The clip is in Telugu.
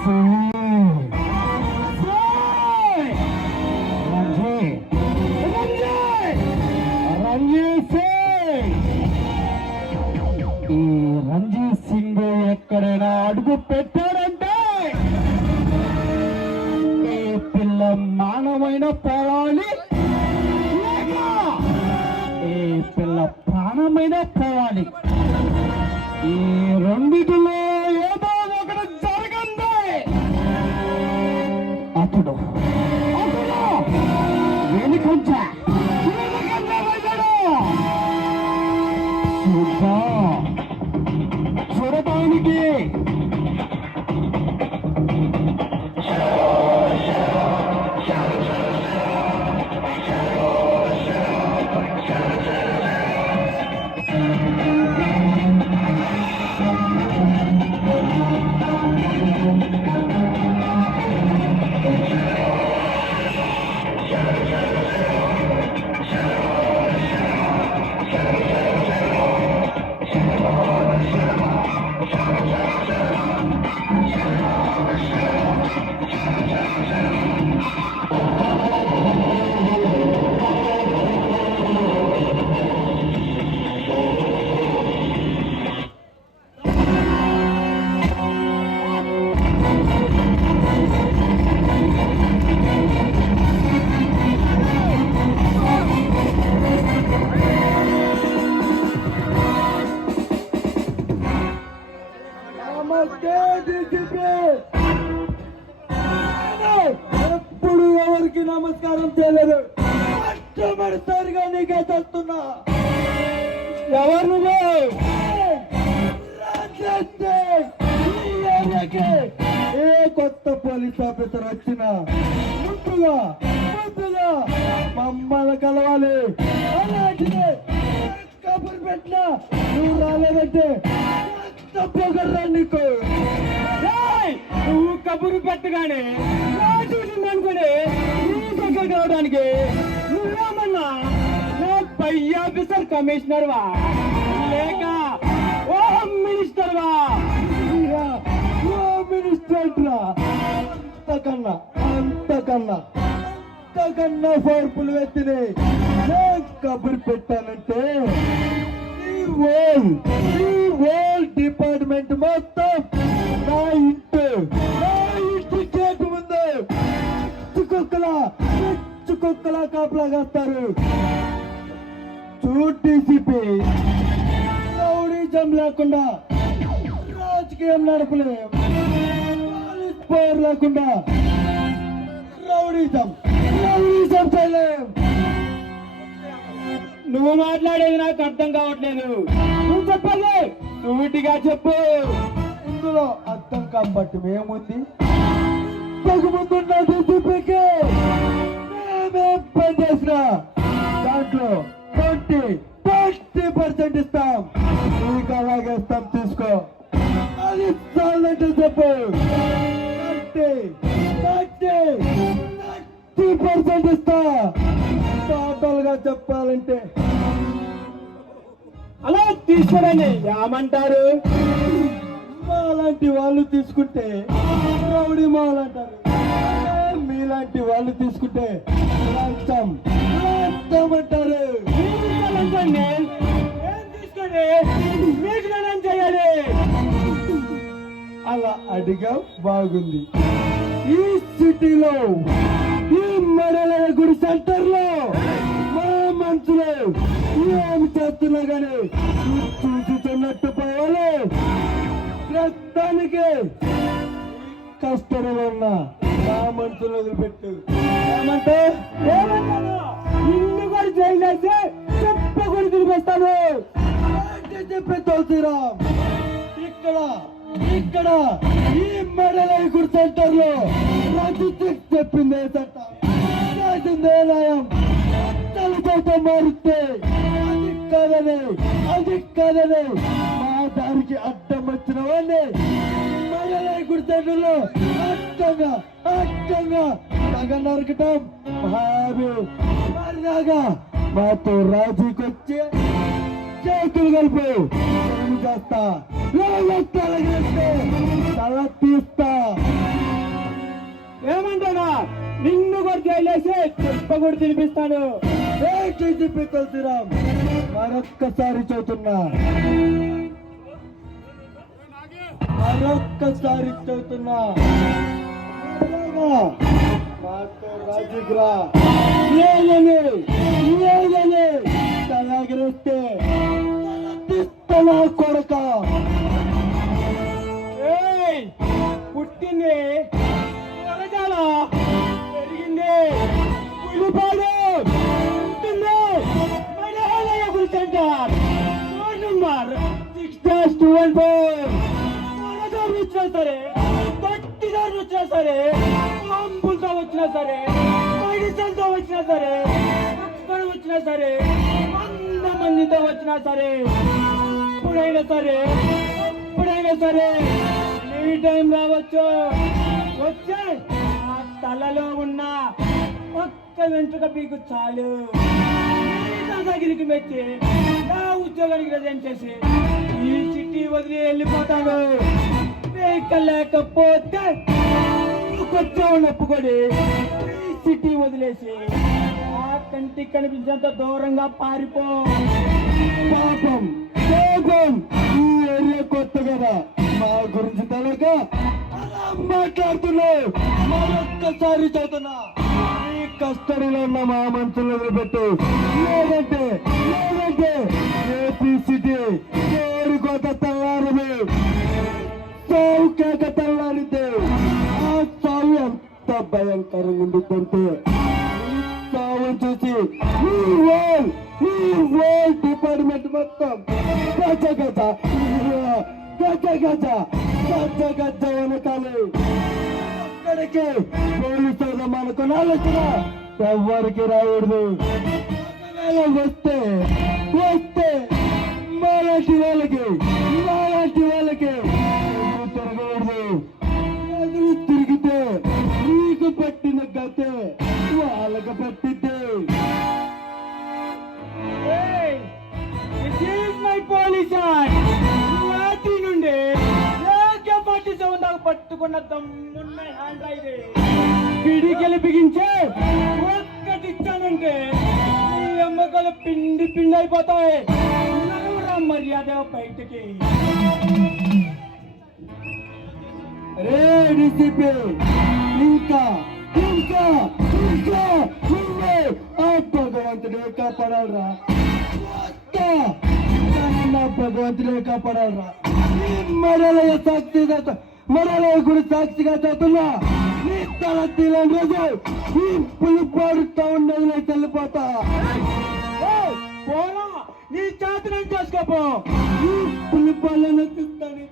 ఈ రంజిత్ సింగ్ ఎక్కడైనా అడుగు పెట్టాడంటే ఈ పిల్ల మానమైన పోవాలి, ఈ పిల్ల ప్రాణమైన పోవాలి. ఈ రెండిటిలో ఏదో ఒకటి జరగండి. అతడు వెనుకొంచా చూడటానికి ఎప్పుడు ఎవరికి నమస్కారం చేయలేదు. మొట్టమొదటిసారిగా నీకే చేస్తున్నా. ఎవరు ఏ కొత్త పోలీస్ ఆఫీసర్ వచ్చినా ముందుగా మమ్మల్ని కలవాలి. అలాంటిదే కబురు పెట్టినా నువ్వు రాలేదంటే తప్పగర్రా నీకు. నువ్వు కబురు పెట్టగానే అనుకుని నీ దగ్గరికి రావడానికి నువ్వేమన్నా నా పై ఆఫీసర్ కమిషనర్ వా లేక హోమ్ మినిస్టర్ వా? హోమ్ మినిస్టర్ రా. అంతకన్నా ఫోర్పులు ఎత్తిని కబురు పెట్టానంటే డిపార్ట్మెంట్ మొత్తం నా ఇంటి గేటు ముందు కుక్కలా కాపలా కాస్తారు. డీసీపీ రౌడీజం లేకుండా రాజకీయం నడపలేం. పోలీస్ పవర్ లేకుండా రౌడీజం చేయలేం. నువ్వు మాట్లాడేది నాకు అర్థం కావట్లేదు. నువ్వు చెప్పాలి, నువ్వుటిగా చెప్పు. ఇందులో అర్థం కాబట్టి ఏముంది? ముందున్న డీసీపీకి మేమేం పని చేసినా దాంట్లో 20% ఇస్తాం. నీకు అలాగే ఇస్తాం, తీసుకో. అది చాలంటే చెప్పు. 30% ఇస్తా. టోటల్ గా చెప్పాలంటే అలా తీసుకోరని ఏమంటారు? మాలాంటి వాళ్ళు తీసుకుంటే రౌడీ మాల్ అంటారు. మీలాంటి వాళ్ళు తీసుకుంటే లంచం అంటారు. తీసుకొని మీకు నేను చేయాలి. అలా అడిగా బాగుంది. ఈ సిటీలో ఈ మరలయ గుడి సెంటర్ లో మా మనుషులు ఏమి చేస్తున్నా గానీ చూసుతున్నట్టు పోవాలి. ప్రస్తుతానికి కష్టంలో ఉన్న నా మనుషులు వదిలిపెట్టు. ఏమంటే ఇల్లు కూడా చేయలేసి చెప్పకూడదు తిరిగిస్తాను చెప్పి తోలుతీరాం. ఇక్కడ ఈ మరలయ గుడి సెంటర్ లో చెప్పిందే చట్టం, చేసిందే న్యాయం. తలతో మారితే అది కాదని మా దానికి అడ్డం వచ్చిన వాడిని మరలయ గుడి సెంటర్లో అడ్డంగా తగ నరకటం మరిదాగా మాతో రాజీకొచ్చి చేతులు కలిపి చేస్తా. తల తీస్తా. ఓవర్ జైలేసి చెప్పకూడదు తినిపిస్తాను. డీసీపీ తులసిరామ్, మరొక్కసారి చెబుతున్నా, మరొక్కసారి చెబుతున్నా, మాతో రాజీగ్రా లేదని తలాగిరిస్తే కొడక. పుట్టింది వరజాల, పెరిగింది పులిపాడు, ఉంటుంది మలయాళ గురి సెంటర్, ఫోన్ నంబర్ 6-214. వరదారు వచ్చినా సరే, గట్టిదారు వచ్చినా సరే, అంబులతో వచ్చినా సరే, మెడిసిన్తో వచ్చినా సరే, ఒక్కడు వచ్చినా సరే, 100 మందితో వచ్చినా సరే, ఎప్పుడైనా సరే ఈ టైం రావచ్చు. వచ్చే ఆ తలలో ఉన్న ఒక్క వెంట్రుక పీకు చాలు, దాదాగిరికి మెచ్చి నా ఉద్యోగానికి రిజైన్ చేసి ఈ సిటీ వదిలి వెళ్ళిపోతాను. లేకపోతే కొంచెం నప్పుకొని ఈ సిటీ వదిలేసి ఆ కంటికి కనిపించేంత దూరంగా పారిపో. పాపం ఈ ఏరియా కొత్త కదా, మా గురించి తెలక అలా మాట్లాడుతున్నావు. మరొక్కసారి చదువుతున్నా, ఈ కస్టడీలో ఉన్న మా మనుషులు వదిలిపెట్టు, లేదంటే ఏపీ సిటీ కోరికోత తెల్లారదు, సావు కేక తెల్లారితే ఆ సావు ఎంత భయంకరంగా ఉంటుందంటే సావును చూసి ఈ వరల్డ్ డిపార్ట్మెంట్ మొత్తం గజ వెనకాలి. అక్కడికి పోలీసులు మనకు ఆలోచన ఎవరికి రాయకూడదు. వస్తే మాలాంటి వాళ్ళకి తిరగకూడదు. ఎదురు తిరిగితే నీకు పట్టిన గతే వాళ్ళకి పట్టిద్దే. నాటి నుండి పట్టుకున్న దమ్మున్న హ్యాండ్ అయితే పిడికెలు బిగించే ఒక్కటిచ్చానంటే ఈ ఎమ్మకలు పిండి అయిపోతాయి. నలుగురా మర్యాద బయటికి. రే డీసీపీ, ఇంకా ఆ భగవంతుడే కాపాడాలరా, భగవంతుడే కాపాడాలరా. మరలయ గుడి సాక్షిగా చదువుతున్నా, నీ తల తీలని రోజు ఈ పులిపాడు టౌన్ నదిలోకి వెళ్ళిపోతా. పోరా, నీ చేతి నేను చేసుకోపో. ఈ పులిపాడులను తిస్తాను.